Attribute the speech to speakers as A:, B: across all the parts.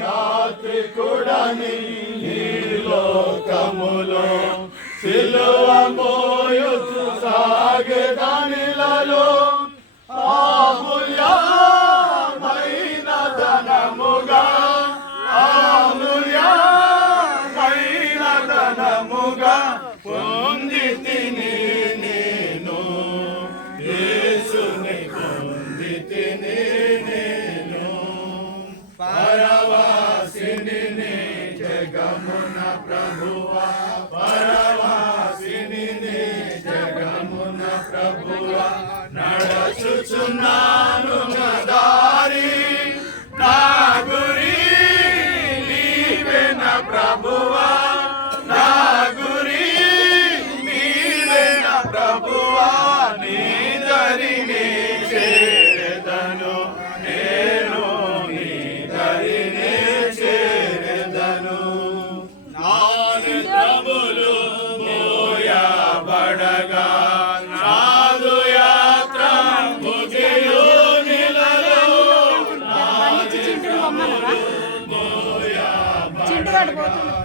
A: యాత్రికుడని నడచుచున్నాను
B: పోతుంది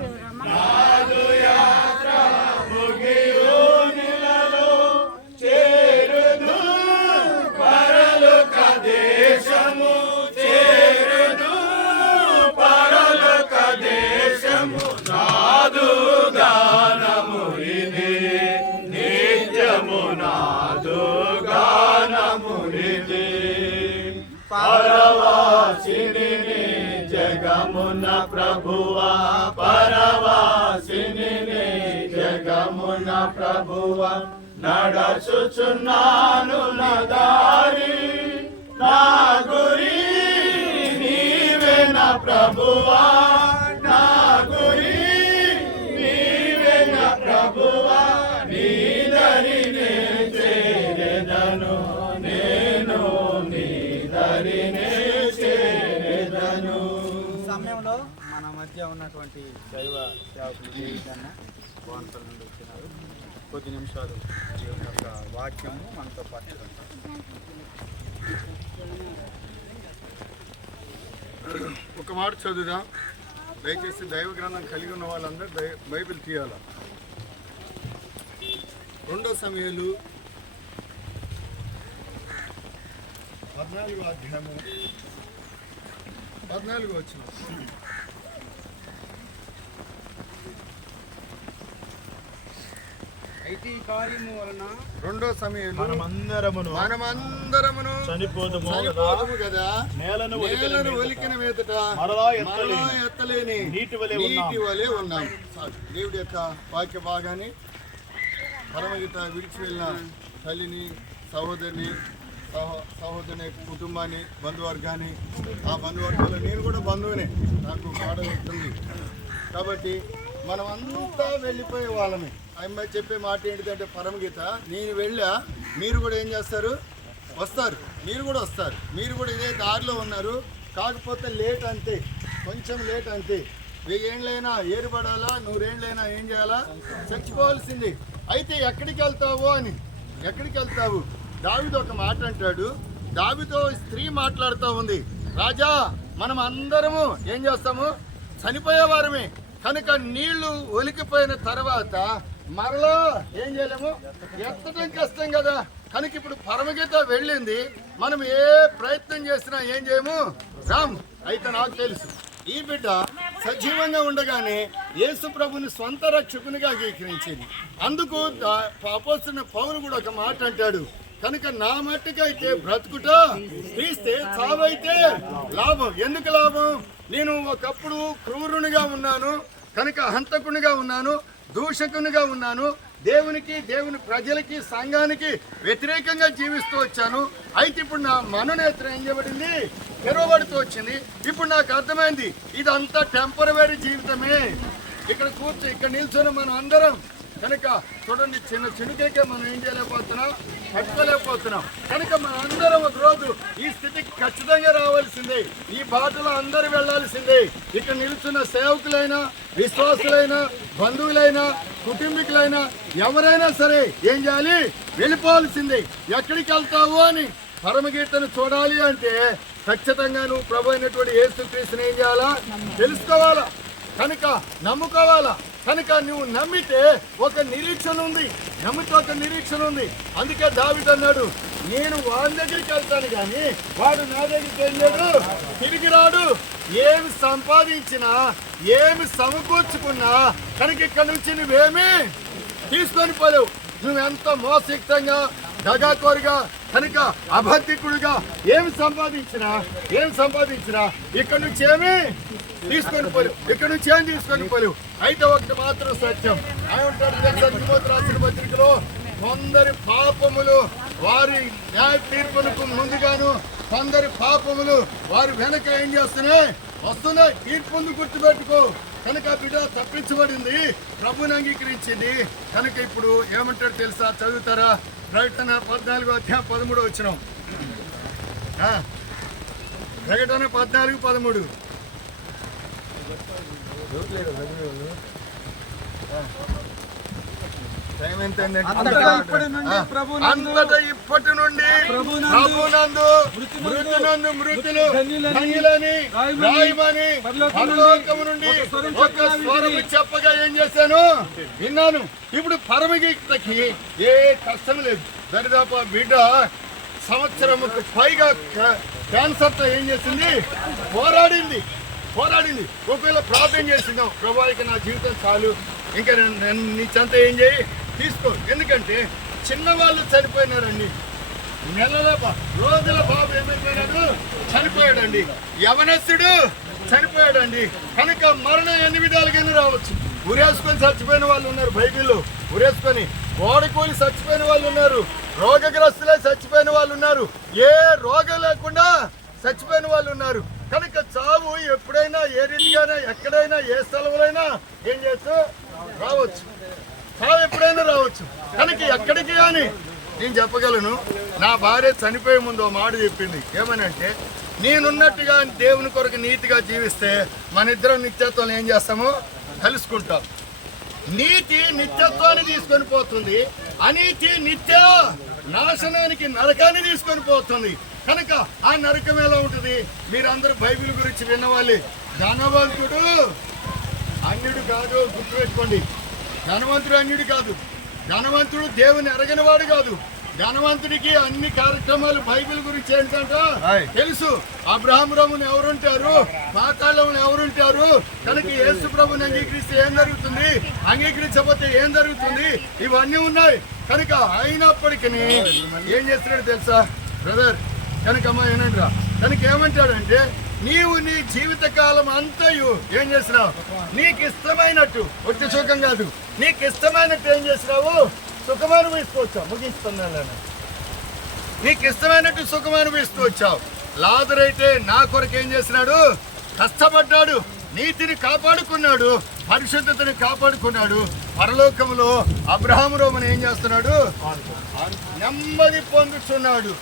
A: జగమున ప్రభువా పరవాసిని జగమున ప్రభువా నడచుచున్నాను నదారి నా గురి నీవే నా ప్రభువా.
C: మధ్య దైవ సేవకులు జీవితాన్ని నుండి వచ్చినారు. కొద్ది నిమిషాలు దేవుని యొక్క వాక్యము మనతో పాటు
D: ఒక మాట చదువుదాం. దయచేసి దైవ గ్రంథం కలిగి ఉన్న వాళ్ళందరూ దై- బైబిల్ తీయాల? రెండో సమయాలు పద్నాలుగో అధ్యాయము. పద్నాలుగో వచ్చిన
C: కార్యము వలన
D: రెండో సమయాలు
A: మనమందరమును
D: మనమందరమును
A: చనిపోదుము కదా.
D: చనిపోదుము కదా.
A: నేలను ఒలికిన
D: నేలను
A: మీదట.
D: ఒలికిన మీదట.
A: మరలా ఎత్తలేని నీటి వలె ఉన్నాం.
D: నీటి వలె ఉన్నాం. దేవుడి యొక్క వాక్య భాగాన్ని పరమగీత విడిచి వెళ్ళిన తల్లిని సహోదరిని సహో సహోదరుని కుటుంబాన్ని బంధువర్గాన్ని ఆ బంధువర్గంలో నేను కూడా బంధువునే. నాకు ఉంటుంది కాబట్టి మనం అంతా వెళ్ళిపోయే వాళ్ళమే. అమ్మాయి చెప్పే మాట ఏంటిదంటే పరమగీత నేను వెళ్ళా మీరు కూడా ఏం చేస్తారు? వస్తారు. మీరు కూడా వస్తారు. మీరు కూడా ఇదే దారిలో ఉన్నారు. కాకపోతే లేట్ అంతే. కొంచెం లేట్ అంతే. వెయ్యేళ్ళైనా ఏరుపడాలా? నూరేళ్ళైనా ఏం చేయాలా? చచ్చిపోవాల్సింది. అయితే ఎక్కడికి వెళ్తావో అని. ఎక్కడికి వెళ్తావు? దావితో ఒక మాట అంటాడు. దావితో స్త్రీ మాట్లాడుతూ ఉంది. రాజా మనం అందరము ఏం చేస్తాము? చనిపోయేవారమే. కనుక నీళ్ళు ఒలికిపోయిన తర్వాత మరలా ఏం చేయలేము? ఎత్తడం కష్టం కదా. కనుక ఇప్పుడు పరమగీత వెళ్ళింది. మనం ఏ ప్రయత్నం చేసినా ఏం చేయము? రామ్ అయితే నాకు తెలుసు. ఈ బిడ్డ సజీవంగా ఉండగానే యేసు ప్రభుని స్వంత రక్షకునిగా అంగీకరించింది. అందుకు అపోస్తున్న పౌరు కూడా ఒక మాట అంటాడు. కనుక నా మట్టుకైతే బ్రతుకుట తీస్తే చావైతే లాభం. ఎందుకు లాభం? నేను ఒకప్పుడు క్రూరునిగా ఉన్నాను. కనుక హంతకునిగా ఉన్నాను. దూషకునిగా ఉన్నాను. దేవునికి దేవుని ప్రజలకి సంఘానికి వ్యతిరేకంగా జీవిస్తూ వచ్చాను. అయితే ఇప్పుడు నా మనోనేత్రం ఏం చేయబడింది? తెరవబడుతూ వచ్చింది. ఇప్పుడు నాకు అర్థమైంది. ఇదంతా టెంపరవరీ జీవితమే. ఇక్కడ కూర్చో ఇక్కడ నిల్చొని మనం అందరం కనుక చూడండి చిన్న చినుకైతే మనం ఏం చేయలేకపోతున్నాం పట్టుకోలేకపోతున్నాం కనుక మన అందరం ఒక రోజు ఈ స్థితికి ఖచ్చితంగా రావాల్సిందే. ఈ బాటలో అందరూ వెళ్ళాల్సిందే. ఇక్కడ నిలుచున్న సేవకులైనా విశ్వాసులైనా బంధువులైనా కుటుంబీకులైనా ఎవరైనా సరే ఏం చేయాలి? వెళ్ళిపోవాల్సిందే. ఎక్కడికి వెళ్తావు అని పరమగీతను చూడాలి అంటే ఖచ్చితంగా నువ్వు ప్రభు అయినటువంటి యేసుక్రీస్తుని ఏం చేయాలా? తెలుసుకోవాలా? కనుక నమ్ముకోవాలా? కనుక నువ్వు నమ్మితే ఒక నిరీక్షణ ఉంది. నమ్మితే ఒక నిరీక్షణ ఉంది. అందుకే దావిద్ అన్నాడు నేను వాడి దగ్గరికి వెళ్తాను కానీ వాడు నా దగ్గరికి వెళ్ళాడు తిరిగి రాడు. ఏమి సంపాదించినా ఏమి సమకూర్చుకున్నా కనుక ఇక్కడ నుంచి నువ్వేమి తీసుకొని పోలేవు. నువ్వెంత మోసయుక్తంగా దగాకోరుగా కనుక అబద్ధికుడుగా ఏమి సంపాదించినా ఏం సంపాదించినా ఇక్కడ నుంచి ఏమి తీసుకొని పోలేవు. ఇక్కడ నుంచి ఏం తీసుకొని పోలేవు. అయితే ఒకటి మాత్రం సత్యం. ఏమంటారు రాసిన పత్రికలో కొందరి పాపములు వారి న్యాయ తీర్పులకు ముందుగాను కొందరి పాపములు వారి వెనక ఏం చేస్తున్నాయి? వస్తున్నాయి. తీర్పు గుర్తుపెట్టుకో. కనుక బిడ్డ తప్పించబడింది. ప్రభుని అంగీకరించింది. కనుక ఇప్పుడు ఏమంటారు తెలుసా? చదువుతారా? ప్రకటన పద్నాలుగు అధ్యాయం పదమూడు వచ్చినాం. ప్రకటన పద్నాలుగు పదమూడు.
C: అంతటా ఇప్పటి నుండి ప్రభునందు
D: మృతునందు మృతులు
C: ధన్యులని రాయమని పరలోకము నుండి ఒక స్వరం చెప్పగా
D: ఏం చేశాను? విన్నాను. ఇప్పుడు పరమగీతకి ఏ కష్టం లేదు. దరిదాపు బిడ్డ సంవత్సరముకు పైగా క్యాన్సర్తో ఏం చేసింది? పోరాడింది. పోరాడింది. ఒకవేళ ప్రార్థన చేసిందాం. ప్రభావిక నా జీవితం చాలు. ఇంకా నేను నేను నీ చెంత ఏం చేయి? తీసుకో. ఎందుకంటే చిన్నవాళ్ళు చనిపోయినారండి. నెలల రోజుల బాబు ఏమైపోయినాడు చనిపోయాడండి. యవనస్సుడు చనిపోయాడండి. కనుక మరణం ఎన్ని విధాలుగానే రావచ్చు. ఉరేసుకొని చచ్చిపోయిన వాళ్ళు ఉన్నారు బైబిల్లో. ఉరేసుకొని గోడకూలి చచ్చిపోయిన వాళ్ళు ఉన్నారు. రోగగ్రస్తులే చచ్చిపోయిన వాళ్ళు ఉన్నారు. ఏ రోగం లేకుండా చచ్చిపోయిన వాళ్ళు ఉన్నారు. కనుక చావు ఎప్పుడైనా ఏ రీతిగానే ఎక్కడైనా ఏ స్థలంలోనైనా ఏం చేస్తూ రావచ్చు. ఎప్పుడైనా కనుక ఎక్కడికి కానీ నేను చెప్పగలను నా భార్య చనిపోయే ముందు ఓ మాట చెప్పింది. ఏమనంటే నేనున్నట్టుగా దేవుని కొరకు నీతిగా జీవిస్తే మన ఇద్దరం నిత్యత్వం ఏం చేస్తామో కలుసుకుంటాం నీతి నిత్యత్వాన్ని తీసుకొని పోతుంది అనీతి నిత్య నాశనానికి నరకాన్ని తీసుకొని పోతుంది. కనుక ఆ నరకం ఎలా ఉంటుంది? మీరందరూ బైబిల్ గురించి విన్నవాళ్ళే. ధనవంతుడు అన్యుడు కాదు గుర్తుపెట్టుకోండి. ధనవంతుడు అన్యుడు కాదు. ధనవంతుడు దేవుని ఎరగని వాడు కాదు. ధనవంతుడికి అన్ని కార్యక్రమాలు బైబిల్ గురించి ఏంటంట. తెలుసు. అబ్రహామురమును ఎవరుంటారు? పాతాళమును ఎవరుంటారు? కనుక యేసు ప్రభుని అంగీకరిస్తే ఏం జరుగుతుంది? అంగీకరించకపోతే ఏం జరుగుతుంది? ఇవన్నీ ఉన్నాయి. కనుక అయినప్పటికీ ఏం చేస్తున్నాడు తెలుసా? బ్రదర్ కనుక అమ్మ ఏనండిరా కనుక ఏమంటాడంటే నీవు నీ జీవిత కాలం అంతయు ఏం చేసినావు నీకు ఇష్టమైనట్టు. వచ్చే సుఖం కాదు. నీకు ఇష్టమైనట్టు ఏం చేసినావు? సుఖం అనుభవిస్తూ ముగిస్తున్నాను నేను. నీకు ఇష్టమైనట్టు సుఖం అనుభవిస్తూ వచ్చావు లాదరైతే నా కొరకు ఏం చేసినాడు? కష్టపడ్డాడు. నీతిని కాపాడుకున్నాడు. పరిశుద్ధతని కాపాడుకున్నాడు. పరలోకంలో అబ్రహాము రోమన్ ఏం చేస్తున్నాడు? నెమ్మది పొందుతున్నాడు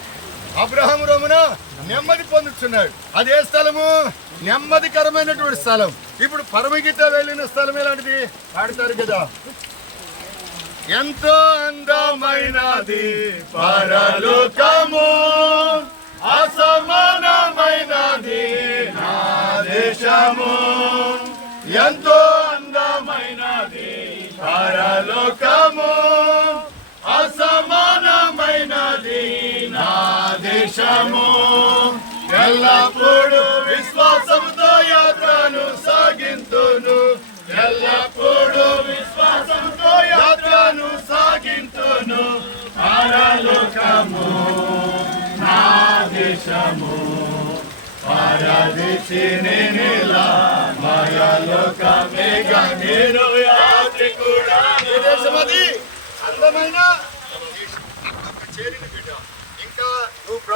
D: అబ్రహం రోమన నెమ్మది పొందుతున్నాడు అదే స్థలము నెమ్మదికరమైనటువంటి స్థలం. ఇప్పుడు పరమగీత వెళ్ళిన స్థలం ఎలాంటిది? పాడతారు కదా. ఎంతో అందమైనది పరలోకము. అసమానమైనది నా దేశము. ఎంతో అందమైనది పరలోకము. దేశము ఎల్లప్పుడూ విశ్వాసంతో యాత్రను సాగింతును. ఎల్లప్పుడూ విశ్వాసంతో యాత్రను సాగింతును. పరలోకము నా దేశము పరదేశి నేనేలా మరలోకమే నేను యాత్రికుడా. దేశమది అందమైన చేరిన బిడ్డ. ఇంకా నువ్వు